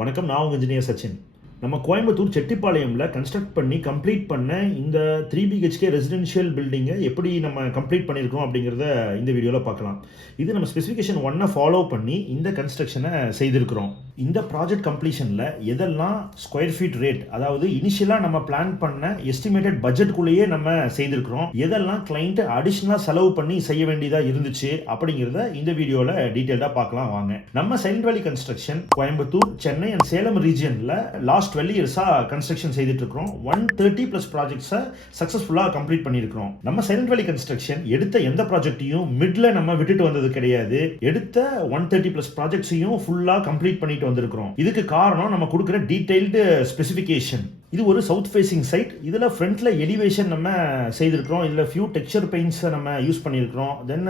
வணக்கம், நான் உங்கள் இன்ஜினியர் சச்சின். நம்ம கோயம்புத்தூர் செட்டிப்பாளையம்ல கன்ஸ்ட்ரக்ட் பண்ணி கம்ப்ளீட் பண்ண இந்த 3 பிஹெச்கே ரெசிடென்ஷியல் பில்டிங்கை எப்படி நம்ம கம்ப்ளீட் பண்ணியிருக்கோம் அப்படிங்கிறத இந்த வீடியோவில் பார்க்கலாம். இது நம்ம ஸ்பெசிஃபிகேஷன் 1 ஃபாலோ பண்ணி இந்த கன்ஸ்ட்ரக்ஷனை செய்திருக்கிறோம். இந்த ப்ராஜெக்ட் கம்ப்ளீஷனில் எதெல்லாம் ஸ்கொயர் ஃபீட் ரேட், அதாவது இனிஷியலாக நம்ம பிளான் பண்ண எஸ்டிமேட்டட் பட்ஜெட்குள்ளேயே நம்ம செய்திருக்கிறோம், எதெல்லாம் கிளைண்ட் அடிஷ்னலாக செலவு பண்ணி செய்ய வேண்டியதாக இருந்துச்சு அப்படிங்கிறத இந்த வீடியோவில் டீட்டெயிலாக பார்க்கலாம் வாங்க. நம்ம child valley construction Coimbatore, Chennai and Salem ரீஜியனில் லாஸ்ட் 12 இயர்ஸா கன்ஸ்ட்ரக்ஷன் செய்துட்டு இருக்கோம். 130+ ப்ராஜெக்ட்ஸை சக்சஸ்ஃபுல்லாக கம்ப்ளீட் பண்ணியிருக்கிறோம். நம்ம சைலண்ட் வேலி கன்ஸ்ட்ரக்ஷன் எடுத்த எந்த ப்ராஜெக்டையும் மிட்ல நம்ம விட்டுட்டு வந்தது கிடையாது. எடுத்த 130+ ப்ராஜெக்ட்ஸையும் ஃபுல்லாக கம்ப்ளீட் பண்ணிட்டு வந்திருக்கிறோம். இதுக்கு காரணம் நம்ம கொடுக்குற டீடைல்டு ஸ்பெசிஃபிகேஷன். இது ஒரு சவுத் ஃபேசிங் சைட். இதில் ஃப்ரண்ட்ல எலிவேஷன் நம்ம செய்திருக்கிறோம். இதில் ஃபியூ டெக்ஸ்சர் பெயிண்ட்ஸை நம்ம யூஸ் பண்ணியிருக்கிறோம். தென்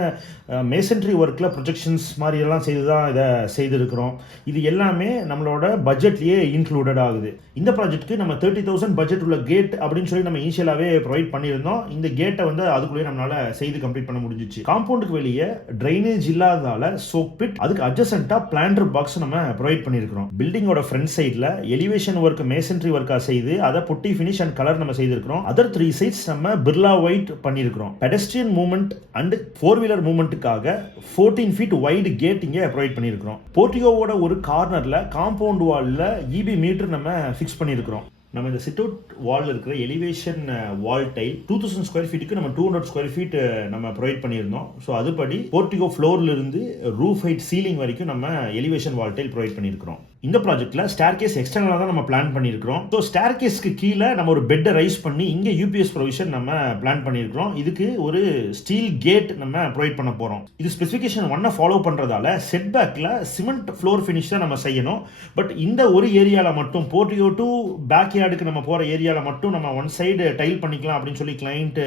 மேசன்ட்ரி ஒர்க்கில் ப்ரொஜெக்ஷன்ஸ் மாதிரி எல்லாம் செய்து தான் இதை செய்திருக்கிறோம். இது எல்லாமே நம்மளோட பட்ஜெட்லேயே இன்க்ளூடட் ஆகுது. இந்த ப்ராஜெக்ட்டுக்கு நம்ம 30,000 பட்ஜெட் உள்ள கேட் அப்படின்னு சொல்லி நம்ம இனிஷியலாகவே ப்ரொவைட் பண்ணியிருந்தோம். இந்த கேட்டை வந்து அதுக்குள்ளேயே நம்மளால செய்து கம்ப்ளீட் பண்ண முடிஞ்சிச்சு. காம்பவுண்டுக்கு வெளியே ட்ரைனேஜ் இல்லாததால சோக் பிட், அதுக்கு அட்ஜசென்ட்டாக பிளான்டர் பாக்ஸ் நம்ம ப்ரொவைட் பண்ணியிருக்கிறோம். பில்டிங்கோட ஃப்ரண்ட் சைடில் எலிவேஷன் ஒர்க், மேசன்ட்ரி ஒர்க்காக செய்து அதை புட்டி ஃபினிஷ் அண்ட் கலர் நம்ம செய்திருக்கிறோம். அதர் 3 சைட்ஸ் நம்ம பிர்லா ஒயிட் பண்ணியிருக்கிறோம். பெடஸ்ட்ரியன் மூவ்மெண்ட் அண்ட் 4-வீலர் மூவ்மெண்ட்டுக்காக 14 ஃபீட் வைடு கேட் இங்கே ப்ரொவைட் பண்ணியிருக்கிறோம். போர்டிகோவோட ஒரு கார்னர்ல காம்பவுண்ட் வால்ல இபி மீட்டர் நம்ம ஃபிக்ஸ் பண்ணியிருக்கிறோம். நம்ம இந்த சிட் அவுட் வால் இருக்கிற எலிவேஷன் வால் டைல் 2000 ஸ்கொயர் ஃபீட்டுக்கு நம்ம 200 ஸ்கொயர் ஃபீட் நம்ம ப்ரொவைட் பண்ணியிருந்தோம். ஸோ அதுபடி போர்டிகோ ஃப்ளோர்ல இருந்து ரூஃப் ஹைட் சீலிங் வரைக்கும் நம்ம எலிவேஷன் வால் டைல் ப்ரொவைட் பண்ணியிருக்கிறோம். இந்த ப்ராஜெக்ட்ல ஸ்டேர்கேஸ் எக்ஸ்டர்னலாக தான் நம்ம பிளான் பண்ணியிருக்கிறோம். ஸோ ஸ்டேர்கேஸ்க்கு கீழே நம்ம ஒரு பெட்டை ரைஸ் பண்ணி இங்கே யூபிஎஸ் ப்ரொவிஷன் நம்ம பிளான் பண்ணியிருக்கிறோம். இதுக்கு ஒரு ஸ்டீல் கேட் நம்ம ப்ரொவைட் பண்ண போகிறோம். இது ஸ்பெசிஃபிகேஷன் 1 ஃபாலோ பண்ணுறதால செட்பேக்கில் சிமெண்ட் ஃப்ளோர் ஃபினிஷ் தான் நம்ம செய்யணும். பட் இந்த ஒரு ஏரியாவில் மட்டும் போர்டிகோ டு பேக் யார்டுக்கு நம்ம போகிற ஏரியாவில் மட்டும் நம்ம ஒன் சைடு டைல் பண்ணிக்கலாம் அப்படின்னு சொல்லி கிளைண்ட்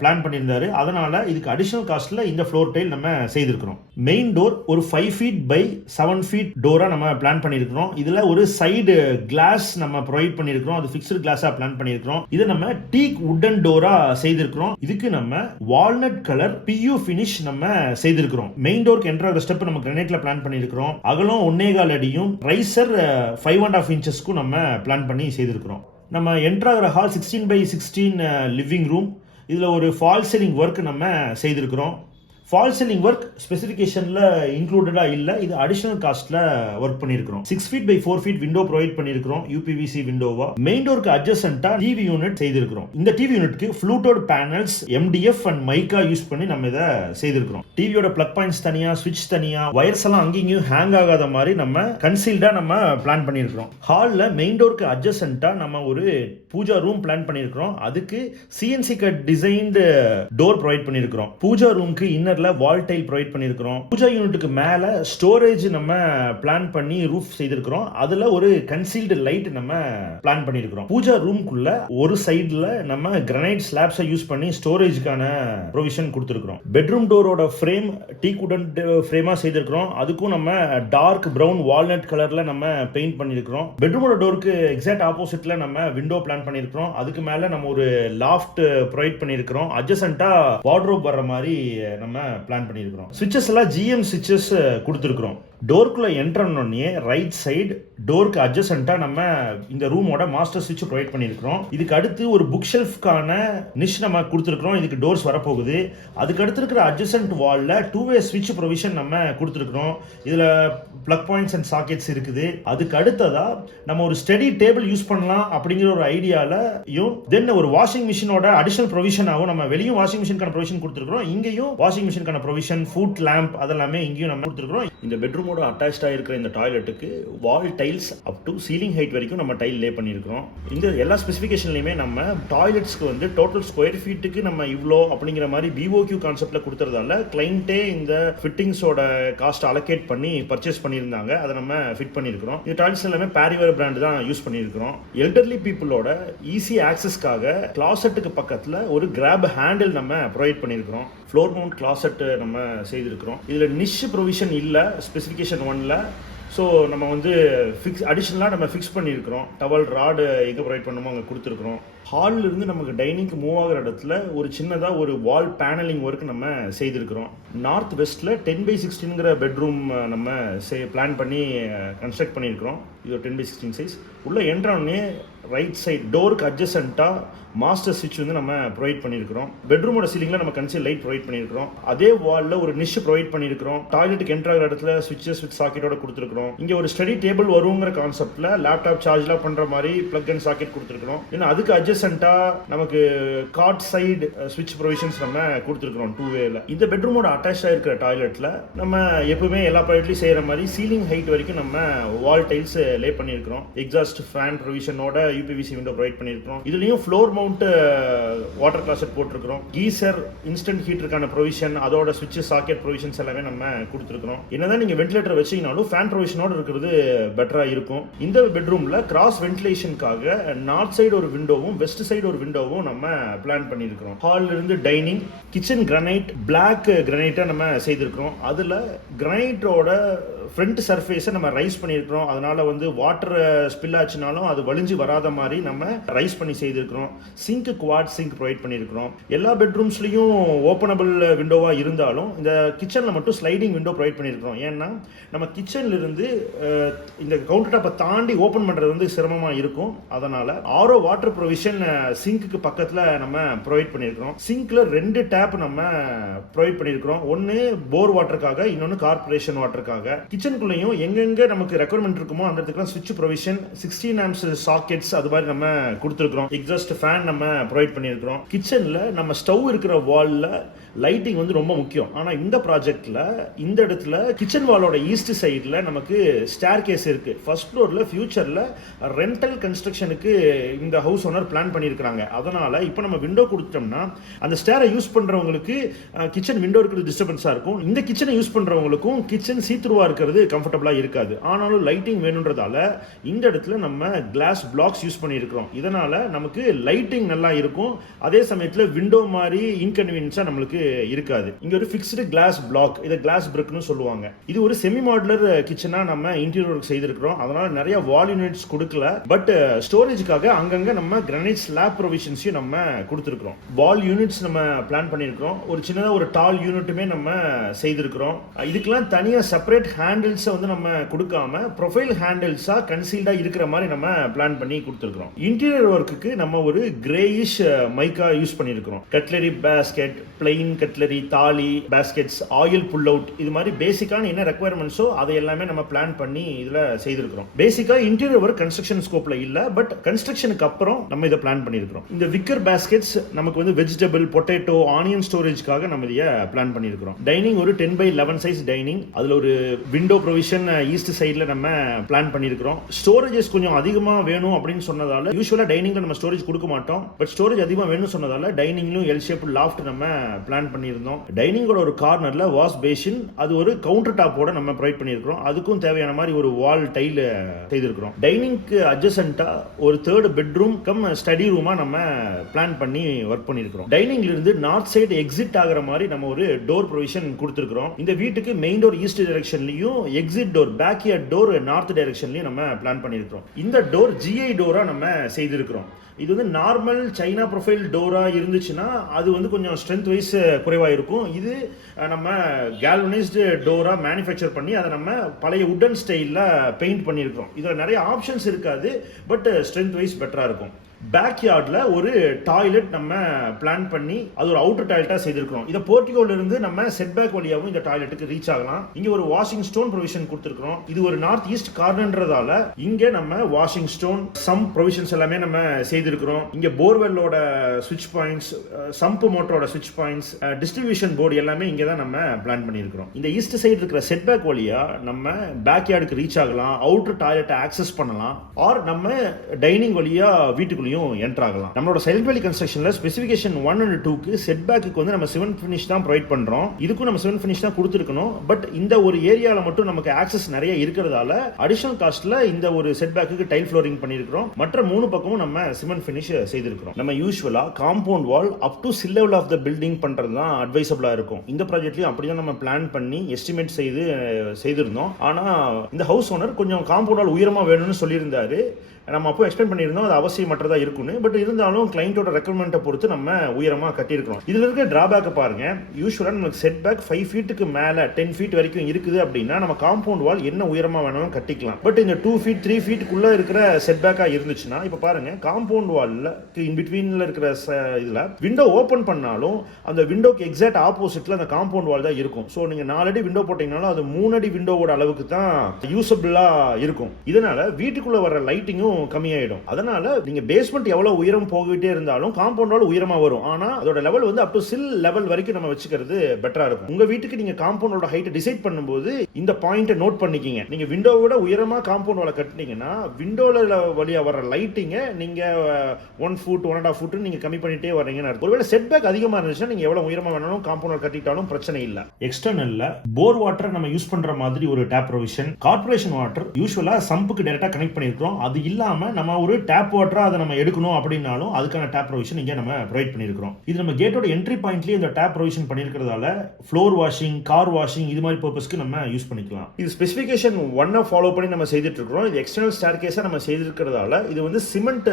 பிளான் பண்ணியிருந்தாரு. அதனால இதுக்கு அடிஷனல் காஸ்ட்டில் இந்த ஃப்ளோர் டைல் நம்ம செய்திருக்கிறோம். மெயின் டோர் ஒரு 5 ஃபீட் பை 7 ஃபீட் டோராக நம்ம பிளான் பண்ணியிருக்கிறோம். இதுல ஒரு சைடு கிளாஸ் நம்ம ப்ரொவைட் பண்ணியிருக்கிறோம். அது ஃபிக்ஸ்டு கிளாஸா பிளான் பண்ணியிருக்கிறோம். இதை நம்ம டீக் வுடன் டோரா செய்திருக்கிறோம். இதுக்கு நம்ம வால்நட் கலர் PU ஃபினிஷ் நம்ம செய்திருக்கிறோம். மெயின் டோருக்கு என்டர் ஆகிற ஸ்டெப் நம்ம கிரானைட்ல பிளான் பண்ணியிருக்கிறோம். அகலம் 1.25 அடியும் ரைசர் 5.5 இன்ச்சஸ்க்கும் நம்ம பிளான் பண்ணி செய்திருக்கிறோம். நம்ம என்டர் ஆகிற ஹால் 16 by 16 லிவிங் ரூம். இதுல ஒரு ஃபால் சீலிங் ஒர்க் நம்ம செய்திருக்கிறோம். ஃபால் சீலிங் ஒர்க் ஸ்பெசிஃபிகேஷன்ல இன்க்ளூடடா இல்ல, இது அடிஷனல் காஸ்ட்ல ஒர்க் பண்ணியிருக்கிறோம். 6 feet by 4 feet window provide பண்ணியிருக்கிறோம், UPVC விண்டோவா. மெயின் டோருக்கு அட்ஜசென்ட்டா டிவி யூனிட் செய்திருக்கிறோம். இந்த டிவி யூனிட்க்கு fluted panels, MDF and mica use பண்ணி நம்ம இதை செய்திருக்கிறோம். டிவியோட பிளக் பாயிண்ட்ஸ் தனியா, ஸ்விட்ச் தனியா, வயர்ஸ் எல்லாம் அங்கேயும் ஹேங் ஆகாத மாதிரி நம்ம கன்சீல்டா நம்ம பிளான் பண்ணியிருக்கிறோம். ஹால்ல மெயின் டோருக்கு அட்ஜசென்ட்டா நம்ம ஒரு பூஜா ரூம் பிளான் பண்ணியிருக்கிறோம். அதுக்கு CNC cut designed door provide பண்ணியிருக்கிறோம். பூஜா ரூம்க்கு இன்னர்ல வால் டைல் ப்ரொவைட் பண்ணியிருக்கிறோம். பூஜா யூனிட்டுக்கு மேல ஸ்டோரேஜ் நம்ம பிளான் பண்ணி ரூஃப் செய்திருக்கிறோம். அதுல ஒரு கன்சீல்டு லைட் நம்ம பிளான் பண்ணியிருக்கிறோம். பூஜா ரூம்குள்ள ஒரு சைடுல நம்ம கிரானைட் ஸ்லாப்ஸை யூஸ் பண்ணி ஸ்டோரேஜ்க்கான ப்ரொவிஷன் கொடுத்திருக்கிறோம். பெட்ரூம் டோரோட ஃப்ரேம் டீக் வுடன் ஃப்ரேமா செய்திருக்கிறோம். அதுக்கும் நம்ம டார்க் பிரவுன் வால்நட் கலர்ல நம்ம பெயிண்ட் பண்ணியிருக்கிறோம். பெட்ரூமோட டோருக்கு எக்ஸாக்ட் ஆப்போசிட்ல நம்ம விண்டோ பிளான் பண்ணியிருக்கிறோம். அதுக்கு மேல நம்ம ஒரு லாஃப்ட் ப்ரொவைட் பண்ணியிருக்கிறோம். அட்ஜசென்ட்டா வார்ட்ரோப் வர்ற மாதிரி நம்ம பிளான் பண்ணியிருக்கிறோம். ஸ்விட்சஸ் எல்லாம் GM ஸ்விட்சஸ் கொடுத்திருக்கிறோம். டோருக்குள்ள என்டர் பண்ணோடனே ரைட் சைடு டோருக்கு அட்ஜசென்ட்டா நம்ம இந்த ரூமோட மாஸ்டர் ஸ்விட்ச் ப்ரொவைட் பண்ணியிருக்கிறோம். இதுக்கு அடுத்து ஒரு புக் ஷெல்ஃப்கான நிஷ் நம்ம கொடுத்திருக்கிறோம். இதுக்கு டோர்ஸ் வரப்போகுது. அதுக்கு அடுத்து இருக்கிற அட்ஜசென்ட் வால்ல 2-வே ஸ்விட்ச் ப்ரொவிஷன் நம்ம கொடுத்திருக்கிறோம். இதுல பிளக் பாயிண்ட்ஸ் அண்ட் சாக்கெட்ஸ் இருக்குது. அதுக்கு அடுத்ததா நம்ம ஒரு ஸ்டடி டேபிள் யூஸ் பண்ணலாம் அப்படிங்கிற ஒரு ஐடியாலையும், தென் ஒரு வாஷிங் மிஷினோட அடிஷனல் ப்ரொவிஷனாகவும் நம்ம வெளியும் வாஷிங் மிஷினுக்கான ப்ரொவிஷன் கொடுத்திருக்கிறோம். இங்கேயும் வாஷிங் மிஷினுக்கான ப்ரொவிஷன், ஃபுட் லேம்ப் அதெல்லாமே இங்கேயும் நம்ம கொடுத்திருக்கிறோம். இந்த பெட்ரூமோட அட்டாச்டா இருக்கிற இந்த டாய்லெட்டுக்கு wall tiles up to ceiling height வரைக்கும் நம்ம டைல் லே பண்ணியிருக்கிறோம். இந்த எல்லா ஸ்பெசிஃபிகேஷன்லையுமே நம்ம டாய்லெட்ஸ்க்கு வந்து டோட்டல் ஸ்கொயர் ஃபீட்டுக்கு நம்ம இவ்வளோ அப்படிங்கிற மாதிரி BOQ கான்செப்ட்ல கொடுத்துறதால கிளைண்டே இந்த ஃபிட்டிங்ஸோட காஸ்ட் அலோகேட் பண்ணி பர்ச்சேஸ் பண்ணியிருந்தாங்க. அதை நம்ம ஃபிட் பண்ணியிருக்கிறோம். இந்த டாய்லெட்ஸ் எல்லாமே பேரிவேர் பிராண்ட் தான் யூஸ் பண்ணியிருக்கிறோம். எல்டர்லி பீப்புளோட ஈஸி ஆக்சஸ்க்காக கிளாசெட்டுக்கு பக்கத்தில் ஒரு கிராப் ஹேண்டில் நம்ம ப்ரொவைட் பண்ணியிருக்கிறோம். ஃப்ளோர் மவுண்ட் கிளாசெட் நம்ம செய்திருக்கிறோம். இதில் நிஷ் ப்ரொவிஷன் இல்லை ஸ்பெசிஃபிகேஷன் 1ல. ஸோ நம்ம வந்து அடிஷ்னலாக நம்ம ஃபிக்ஸ் பண்ணியிருக்கிறோம். டவல் ராடு எங்கே ப்ரொவைட் பண்ணணுமோ அங்கே கொடுத்துருக்குறோம். ஹாலில் இருந்து நமக்கு டைனிங்க்கு மூவ் ஆகிற இடத்துல ஒரு சின்னதாக ஒரு வால் பேனலிங் ஒர்க் நம்ம செய்திருக்கிறோம். நார்த் வெஸ்ட்டில் 10x16ங்கிற பெட்ரூம் நம்ம பிளான் பண்ணி கன்ஸ்ட்ரக்ட் பண்ணியிருக்கிறோம். இது ஒரு 10x16 சைஸ். உள்ளே என்ட்ரானே ரைட் சைட் டோருக்கு அட்ஜசண்ட்டாக மாஸ்டர் ஸ்விட்ச் வந்து நம்ம ப்ரொவைட் பண்ணியிருக்கிறோம். பெட்ரூமோட சீலிங்கில் நம்ம கன்சீல் லைட் ப்ரொவைட் பண்ணியிருக்கிறோம். அதே வாலில் ஒரு நிஷ் ப்ரொவைட் பண்ணியிருக்கிறோம். டாய்லெட்டுக்கு என்ட்ரு ஆகிற இடத்துல ஸ்விட்சஸ் வித் சாக்கெட்டோட கொடுத்துருக்கிறோம். இங்கே ஒரு ஸ்டடி டேபிள் வருங்கிற கான்செப்டில் லேப்டாப் சார்ஜ்லாம் பண்ணுற மாதிரி பிளக் அண்ட் சாக்கெட் கொடுத்துருக்கிறோம். ஏன்னா அதுக்கு அட்ஜசண்ட்டாக நமக்கு காட் சைடு ஸ்விட்ச் ப்ரொவிஷன்ஸ் நம்ம கொடுத்துருக்கிறோம் 2 இந்த பெட்ரூமோட அட்டாச்சாக இருக்கிற டாய்லெட்டில் நம்ம எப்பவுமே எல்லா டாய்லெட்லையும் செய்கிற மாதிரி சீலிங் ஹைட் வரைக்கும் நம்ம வால் டைல்ஸ் லே பண்ணியிருக்கிறோம். எக்ஸாஸ்ட் ஃபேன் ப்ரொவிஷனோட யூபிவிசி விண்டோ ப்ரொவைட் பண்ணியிருக்கிறோம். இதுலேயும் ஃப்ளோர் மவுண்ட் வாட்டர் கிளாசெட் போட்டிருக்கிறோம். கீசர் இன்ஸ்டன்ட் ஹீட்டருக்கான ப்ரொவிஷன், அதோட ஸ்விட்ச் சாக்கெட் ப்ரொவிஷன்ஸ் எல்லாமே நம்ம கொடுத்துருக்கிறோம். என்னதான் நீங்கள் வென்டிலேட்டர் வச்சிங்கனாலும் ஃபேன் ப்ரொவிஷனோட இருக்கிறது பெட்டராக இருக்கும். இந்த பெட்ரூமில் கிராஸ் வென்டிலேஷனுக்காக நார்த் சைடு ஒரு விண்டோவும் வெஸ்ட் சைடு ஒரு விண்டோவும் நம்ம பிளான் பண்ணியிருக்கிறோம். ஹாலில் இருந்து டைனிங், கிச்சன் கிரானைட், பிளாக் கிரானைட்டை நம்ம செய்திருக்கிறோம். அதில் கிரானைட்டோட ஃப்ரண்ட் சர்ஃபேஸை நம்ம ரைஸ் பண்ணியிருக்கிறோம். அதனால வந்து வாட்டர் ஸ்பில் ஆச்சுனாலும் அது வலிஞ்சு வராத மாதிரி நம்ம ரைஸ் பண்ணி செய்திருக்கிறோம். சிங்க் குவாட் சிங்க் ப்ரொவைட் பண்ணியிருக்கிறோம். எல்லா பெட்ரூம்ஸ்லையும் ஓப்பனபிள் விண்டோவாக இருந்தாலும் இந்த கிச்சனில் மட்டும் ஸ்லைடிங் விண்டோ ப்ரொவைட் பண்ணியிருக்கிறோம். ஏன்னா நம்ம கிச்சன்ல இருந்து இந்த கவுண்டர் டாப்பை தாண்டி ஓப்பன் பண்ணுறது வந்து சிரமமாக இருக்கும். அதனால ஆரோ வாட்டர் ப்ரொவிஷன் சிங்க்கு பக்கத்தில் நம்ம ப்ரொவைட் பண்ணியிருக்கிறோம். சிங்க்ல 2 டேப் நம்ம ப்ரொவைட் பண்ணியிருக்கிறோம். ஒன்று போர் வாட்டருக்காக, இன்னொன்று கார்பரேஷன் வாட்டருக்காக. கிச்சனுக்குள்ளேயும் எங்கெங்க நமக்கு ரெக்குவயர்மெண்ட் இருக்குமோ அந்த இடத்துக்குலாம் ஸ்விட்ச் ப்ரொவிஷன், 16 amps சாக்கெட்ஸ் அது மாதிரி நம்ம கொடுத்துருக்கிறோம். எக்ஸாஸ்ட் ஃபேன் நம்ம ப்ரொவைட் பண்ணியிருக்கிறோம். கிச்சனில் நம்ம ஸ்டவ் இருக்கிற வாலில் லைட்டிங் வந்து ரொம்ப முக்கியம். ஆனால் இந்த ப்ராஜெக்டில் இந்த இடத்துல கிச்சன் வாலோட ஈஸ்ட் சைடில் நமக்கு ஸ்டேர் கேஸ் இருக்குது. ஃபர்ஸ்ட் ஃப்ளோரில் ஃபியூச்சரில் ரெண்டல் கன்ஸ்ட்ரக்ஷனுக்கு இந்த ஹவுஸ் ஓனர் பிளான் பண்ணியிருக்கிறாங்க. அதனால் இப்போ நம்ம விண்டோ கொடுத்தோம்னா அந்த ஸ்டேரை யூஸ் பண்ணுறவங்களுக்கு கிச்சன் விண்டோ இருக்கிறது டிஸ்டர்பன்ஸாக இருக்கும். இந்த கிச்சனை யூஸ் பண்ணுறவங்களுக்கும் கிச்சன் சீத்ரூவாக இருக்கிறது கம்ஃபர்டபுளாக இருக்காது. ஆனாலும் லைட்டிங் வேணுன்றதால இந்த இடத்துல நம்ம கிளாஸ் பிளாக்ஸ் யூஸ் பண்ணியிருக்கிறோம். இதனால் நமக்கு லைட்டிங் நல்லா இருக்கும். அதே சமயத்தில் விண்டோ மாதிரி இன்கன்வீனியன்ஸாக நம்மளுக்கு இருக்காது. இங்க ஒரு ஃபிக்ஸ்டு கிளாஸ் பிளாக், இதை கிளாஸ் பிரிக்னு சொல்லுவாங்க. இது ஒரு செமி மாடுலர் கிச்சனா நம்ம இன்டீரியர் செய்திருக்கிறோம். அதனால நிறைய வால் யூனிட்ஸ் கொடுக்கல. பட் ஸ்டோரேஜ்க்காக அங்கங்க நம்ம கிரானைட் ஸ்லாப் ப்ரொவிஷன்ஸையும் நம்ம கொடுத்துருக்கிறோம். வால் யூனிட்ஸ் நம்ம பிளான் பண்ணியிருக்கிறோம். ஒரு சின்னதா ஒரு டால் யூனிட்டுமே நம்ம செய்திருக்கிறோம். இதுக்கெல்லாம் தனியா செப்பரேட் ஹேண்டில்ஸை வந்து நம்ம கொடுக்காம ப்ரொஃபைல் ஹேண்டில்ஸா கன்சீல்டா இருக்கிற மாதிரி நம்ம பிளான் பண்ணி கொடுத்துருக்கிறோம். இன்டீரியர் ஒர்க்குக்கு நம்ம ஒரு கிரேயிஷ் மைக்கா யூஸ் பண்ணியிருக்கிறோம். கட்லரி பேஸ்கெட், பிளெயின் கட்லரி, தாலி, பேஸ்கெட்ஸ், ஆயில் புல் அவுட், இது மாதிரி பேசிக்கான என்ன ரெக்குவயர்மெண்ட்ஸோ அதை எல்லாமே நம்ம பிளான் பண்ணி இதுல செய்திருக்கிறோம். பேசிக்கா இன்டீரியர் ஒர்க் கன்ஸ்ட்ரக்ஷன் ஸ்கோப்ல இல்ல, பட் கன்ஸ்ட்ரக்ஷனுக்கு அப்புறம் நம்ம இதை பிளான் பண்ணியிருக்கிறோம். இந்த விக்கர் பேஸ்கெட்ஸ் நமக்கு வந்து வெஜிடபிள், பொட்டேட்டோ, ஆனியன் ஸ்டோரேஜ்க்காக நம்ம இதை பிளான் பண்ணியிருக்கிறோம். டைனிங் ஒரு 10x11 சைஸ் டைனிங். அதுல ஒரு விண்டோ ப்ரொவிஷன் ஈஸ்ட் சைட்ல நம்ம பிளான் பண்ணியிருக்கிறோம். ஸ்டோரேஜஸ் கொஞ்சம் அதிகமா வேணும் அப்படின்னு சொன்னதால யூசுவலா டைனிங்ல நம்ம ஸ்டோரேஜ் கொடுக்க மாட்டோம். பட் ஸ்டோரேஜ் அதிகமா வேணும்னு சொன்னதால டைனிங்லும் எல் ஷேப் லாஃப்ட் நம்ம பிளான் பண்ணியிருந்தோம். டைனிங்கோட ஒரு கார்னர்ல வாஷ் பேசின், அது ஒரு கவுண்டர் டாப்போட நம்ம ப்ரொவைட் பண்ணியிருக்கிறோம். அதுக்கும் தேவையான மாதிரி ஒரு வால் டைல் செய்திருக்கிறோம். டைனிங்க்கு அட்ஜசண்டா ஒரு 3rd பெட்ரூம் கம் ஸ்டடி ரூமா நம்ம பிளான் பண்ணி ஒர்க் பண்ணியிருக்கிறோம். டைனிங்ல இருந்து நார்த் சைடு எக்ஸிட் ஆகிற மாதிரி நம்ம ஒரு டோர் ப்ரொவிஷன் கொடுத்திருக்கிறோம். இந்த வீட்டுக்கு மெயின் டோர் ஈஸ்ட் டைரக்ஷன்லயும், exit door back yard door north டைரக்ஷன்லயும் நம்ம பிளான் பண்ணியிருக்கிறோம். இந்த டோர் ஜிஐ டோரா நம்ம செய்திருக்கிறோம். இது வந்து நார்மல் சைனா ப்ரொஃபைல் டோரா இருந்துச்சுன்னா அது வந்து கொஞ்சம் ஸ்ட்ரென்த் வைஸ் குறைவா இருக்கும். இது நம்ம கேல்வனைஸ்டு டோரா மேனுஃபேக்சர் பண்ணி அதை நம்ம பழைய உட்டன் ஸ்டைல்ல பெயிண்ட் பண்ணியிருக்கிறோம். இதுல நிறைய ஆப்ஷன்ஸ் இருக்காது, பட் ஸ்ட்ரென்த் வைஸ் பெட்டரா இருக்கும். பேக் யார்ட்ல ஒரு டாய்லெட் நம்ம பிளான் பண்ணி அது ஒரு அவுட்டர் டாய்லெட்டா செய்திருக்கிறோம். இத போர்டிகோல இருந்து நம்ம செட் பேக் வழியாவும் இந்த டாய்லெட்டுக்கு ரீச் ஆகலாம். இங்க ஒரு வாஷிங் ஸ்டோன் ப்ரொவிஷன் கொடுத்திருக்கிறோம். இது ஒரு நார்த் ஈஸ்ட் கார்னர்ன்றதால இங்க நம்ம வாஷிங் ஸ்டோன், சம் ப்ரொவிஷன்ஸ் எல்லாமே நம்ம செய்திருக்கிறோம். இங்க போர்வெல்லோட ஸ்விட்ச் பாயிண்ட்ஸ், சம்ப் மோட்டரோட ஸ்விட்ச் பாயிண்ட்ஸ், டிஸ்ட்ரிபியூஷன் போர்டு எல்லாமே இங்க தான் நம்ம பிளான் பண்ணியிருக்கிறோம். இந்த ஈஸ்ட் சைடு இருக்கிற செட் பேக் வழியா நம்ம பேக் யார்டுக்கு ரீச் ஆகலாம், அவுட்டர் டாய்லெட்டை ஆக்சஸ் பண்ணலாம், ஆர் நம்ம டைனிங் வழியா வீட்டுக்குள்ளேயும் உள்ளேயும் என்டர் ஆகலாம். நம்மளோட சைல்ட் வேலி கன்ஸ்ட்ரக்ஷன்ல ஸ்பெசிஃபிகேஷன் 1 and 2க்கு செட் பேக்கு வந்து நம்ம சிமெண்ட் ஃபினிஷ் தான் ப்ரொவைட் பண்றோம். இதுக்கும் நம்ம சிமெண்ட் ஃபினிஷ் தான் கொடுத்துருக்கணும். பட் இந்த ஒரு ஏரியால மட்டும் நமக்கு ஆக்சஸ் நிறைய இருக்கிறதால அடிஷனல் காஸ்ட்ல இந்த ஒரு செட் பேக்கு டைல் ஃப்ளோரிங் பண்ணியிருக்கிறோம். மற்ற 3 பக்கமும் நம்ம சிமெண்ட் ஃபினிஷ் செய்திருக்கிறோம். நம்ம யூஸ்வலா compound wall up to sill level of the building பண்றது தான் அட்வைசபிளா இருக்கும். இந்த ப்ராஜெக்ட்லயும் அப்படிதான் நம்ம பிளான் பண்ணி எஸ்டிமேட் செய்திருந்தோம். ஆனா இந்த ஹவுஸ் ஓனர் கொஞ்சம் காம்பவுண்ட் வால் உயரமா வேணும்னு சொல்லியிருந்தாரு. நம்ம அப்போ எக்ஸ்பிளைன் பண்ணியிருந்தோம் அது அவசியமற்றதா இருக்குன்னு. பட் இருந்தாலும் கிளைண்டோட ரெக்குவயர்மெண்ட்டை பொறுத்து நம்ம உயரமா கட்டியிருக்கிறோம். இதுல இருக்க டிராபேக் பாருங்க. யூஸ்வலா நமக்கு செட் பேக் 5 ஃபீட்டுக்கு மேல 10 ஃபீட் வரைக்கும் இருக்குது அப்படின்னா நம்ம காம்பவுண்ட் வால் என்ன உயரமா வேணாலும் கட்டிக்கலாம். பட் இந்த 2 ஃபீட் 3 ஃபீட்டுக்குள்ள இருக்கிற செட் பேக்கா இருந்துச்சுன்னா இப்ப பாருங்க காம்பவுண்ட் வால்ல இன் பிட்வீன்ல இருக்கிற இதுல விண்டோ ஓபன் பண்ணாலும் அந்த விண்டோக்கு எக்ஸாக்ட் ஆப்போசிட்ல அந்த காம்பவுண்ட் வால் தான் இருக்கும். ஸோ நீங்க 4 அடி விண்டோ போட்டீங்கனாலும் அது 3 அடி விண்டோவோட அளவுக்கு தான் யூசபிளா இருக்கும். இதனால வீட்டுக்குள்ள வர லைட்டிங்கும் கம்மியாயிடும். அதனால நீங்க பேஸ்மெண்ட் எவ்வளவு உயரம் போகிட்டே இருந்தாலும் காம்பவுண்ட் வால் உயரமா வரும். ஆனா அதோட லெவல் வந்து அப் டு சில் லெவல் வரைக்கும் நம்ம வச்சுக்கிறது பெட்டரா இருக்கும். உங்க வீட்டுக்கு நீங்க காம்பவுண்டோட ஹைட் டிசைட் பண்ணும்போது இந்த பாயிண்ட்டை நோட் பண்ணிக்கிங்க. நீங்க விண்டோவோட உயரமா காம்பவுண்ட் வால் கட்டினீங்கன்னா விண்டோல வழியா வர லைட்டிங்க நீங்க 1 ஃபுட் 1.5 ஃபுட் நீங்க கம்மி பண்ணிட்டே வரீங்கன்னு அர்த்தம். ஒருவேளை செட் பேக் அதிகமா இருந்துச்சுன்னா நீங்க எவ்வளவு உயரமா வேணாலும் காம்பவுண்ட் வால் கட்டிட்டாலும் பிரச்சனை இல்ல. எக்ஸ்டர்னல்ல போர் வாட்டர் நம்ம யூஸ் பண்ற மாதிரி ஒரு டேப் ப்ரொவிஷன். கார்ப்பரேஷன் வாட்டர் யூசுவலா சம்புக்கு டைரக்டா கனெக்ட் பண்ணிருக்கோம். அது இல்லாம நம்ம ஒரு டேப் வாட்டரா அதை நம்ம எடுக்கணும் அப்படின்னாலும் அதுக்கான டேப் ப்ரொவிஷன் இங்க நம்ம ப்ரொவைட் பண்ணிருக்கோம். இது நம்ம கேட்டோட என்ட்ரி பாயிண்ட்லயே இந்த டேப் ப்ரொவிஷன் பண்ணிருக்கிறதால ஃப்ளோர் வாஷிங், கார் வாஷிங் இது மாதிரி பர்பஸ்க்கு நம்ம யூஸ் பண்ணிக்கலாம். இது ஸ்பெசிஃபிகேஷன் 1 ஃபாலோ பண்ணி நம்ம செய்துட்டு இருக்கோம். இது எக்ஸ்டர்னல் ஸ்டேர் கேஸா நம்ம செய்திருக்கிறதால இது வந்து சிமெண்ட்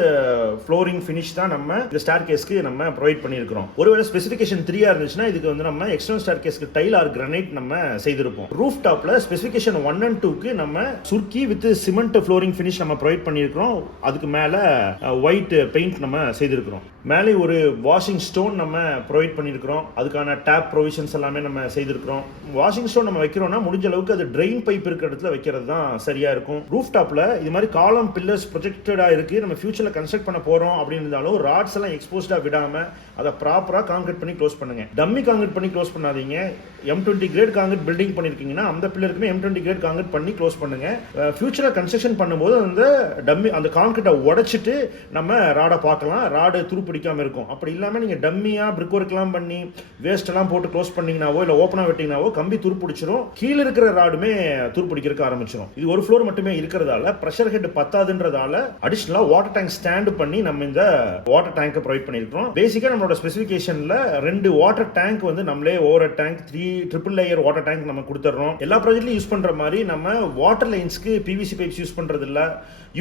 ஃப்ளோரிங் ஃபினிஷ் தான் நம்ம இந்த ஸ்டேர் கேஸ்க்கு நம்ம ப்ரொவைட் பண்ணிருக்கோம். ஒருவேளை ஸ்பெசிஃபிகேஷன் 3 இருந்துச்சுன்னா இதுக்கு வந்து நம்ம எக்ஸ்டர்னல் ஸ்டேர் கேஸ்க்கு டைல் ஆர் கிரானைட் நம்ம செய்திருப்போம். ரூஃப் டாப்ல ஸ்பெசிஃபிகேஷன் 1 and 2க்கு நம்ம surkhi with cement flooring finish நம்ம ப்ரொவைட் பண்ணிருக்கோம். அதுக்கு மேல ஒயிட் பெயிண்ட் நம்ம செய்திருக்கிறோம். மேலே ஒரு வாஷிங் ஸ்டோன் நம்ம ப்ரொவைட் பண்ணியிருக்கிறோம். அதுக்கான டேப் ப்ரொவிஷன்ஸ் எல்லாமே நம்ம செய்திருக்கிறோம். வாஷிங் ஸ்டோன் நம்ம வைக்கிறோம்னா முடிஞ்ச அளவுக்கு அது ட்ரெயின் பைப் இருக்கிற இடத்துல வைக்கிறது தான் சரியா இருக்கும். ரூஃப் டாப்ல இது மாதிரி காலம் பில்லர்ஸ் ப்ரொஜெக்டடா இருக்கு. நம்ம ஃபியூச்சர்ல கன்ஸ்ட்ரக்ட் பண்ண போறோம் அப்படின்னு இருந்தாலும் ராட்ஸ் எல்லாம் எக்ஸ்போஸ்டா விடாம அதை ப்ராப்பரா கான்கிரீட் பண்ணி க்ளோஸ் பண்ணுங்க. டம்மி கான்கிரீட் பண்ணி க்ளோஸ் பண்ணாதீங்க. M20 கிரேட் கான்கிரீட் பில்டிங் பண்ணிருக்கீங்கன்னா அந்த பில்லருக்குமே M20 கிரேட் கான்கிரீட் பண்ணி க்ளோஸ் பண்ணுங்க. ஃபியூச்சர்ல கன்ஸ்ட்ரக்ஷன் பண்ணும்போது அந்த டம்மி அந்த கான்கிரீட்டை உடைச்சிட்டு நம்ம ராடை பார்க்கலாம். ராடு துருப்பிடிக்காம இருக்கும். அப்படி இல்லாம நீங்க டம்மியா பிரிக் ஒர்க் எல்லாம் பண்ணி வேஸ்ட் எல்லாம் போட்டு க்ளோஸ் பண்ணீங்கனாவோ இல்ல ஓப்பனா வெட்டிங்கனாவோ கம்பி துருப்பிடிச்சிரும். கீழே இருக்கிற ராடுமே துருப்பிடிக்கிறதுக்கு ஆரம்பிச்சிடும். இது ஒரு ஃப்ளோர் மட்டுமே இருக்கிறதால பிரஷர் ஹெட் பத்தாதுன்றதால அடிஷனலா வாட்டர் டேங்க் ஸ்டாண்ட் பண்ணி நம்ம இந்த வாட்டர் டேங்க் ப்ரொவைட் பண்ணிருக்கோம். பேசிக்கா நம்மளோட ஸ்பெசிஃபிகேஷன்ல 2 வாட்டர் டேங்க் வந்து நம்மளே over tank 3 triple layer water tank நம்ம கொடுத்துறோம். எல்லா ப்ராஜெக்ட்லயும் யூஸ் பண்ற மாதிரி நம்ம வாட்டர் லைன்ஸ்க்கு PVC பைப்ஸ் யூஸ் பண்றது இல்ல.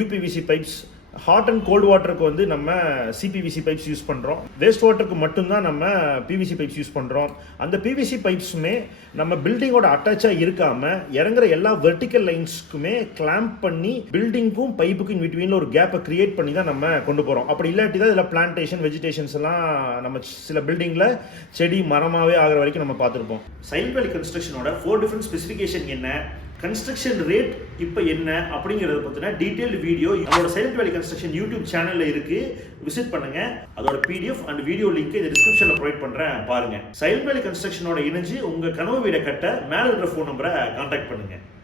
UPVC pipes. Hot and cold வாட்டருக்கு வந்து நம்ம CPVC பைப்ஸ் யூஸ் பண்றோம். வேஸ்ட் வாட்டருக்கு மட்டும்தான் நம்ம PVC பைப்ஸ் யூஸ் பண்றோம். அந்த PVC பைப்ஸுமே நம்ம பில்டிங்கோட அட்டாச்சா இருக்காம இறங்குற எல்லா வெர்டிக்கல் லைன்ஸ்க்குமே கிளாம்ப் பண்ணி பில்டிங்க்கும் பைப்புக்கும் இன் பிட்வீன்ல ஒரு கேப்பை கிரியேட் பண்ணி தான் நம்ம கொண்டு போறோம். அப்படி இல்லாட்டி தான் இதுல பிளான்டேஷன் வெஜிடேஷன்ஸ் எல்லாம் நம்ம சில பில்டிங்ல செடி மரமாவே ஆகிற வரைக்கும் நம்ம பார்த்துருப்போம். சைல்ட் வேலி கன்ஸ்ட்ரக்ஷனோட 4 டிஃபரண்ட் ஸ்பெசிஃபிகேஷன் என்ன, கன்ஸ்ட்ரக்ஷன் ரேட் இப்போ என்ன அப்படிங்கறத பத்தின டீடைல்டு வீடியோ நம்மளோட சைல்ட் வேலி கன்ஸ்ட்ரக்ஷன் யூடியூப் சேனல்ல இருக்கு. விசிட் பண்ணுங்க. அதோட PDF அண்ட் வீடியோ லிங்க் இந்த டிஸ்கிரிப்ஷன்ல ப்ரொவைட் பண்றேன் பாருங்க. சைல்ட் வேலி கன்ஸ்ட்ரக்ஷனோட இணைஞ்சு உங்க கனவு வீடை கட்ட மேல இருக்கிற ஃபோன் நம்பரை கான்டாக்ட் பண்ணுங்க.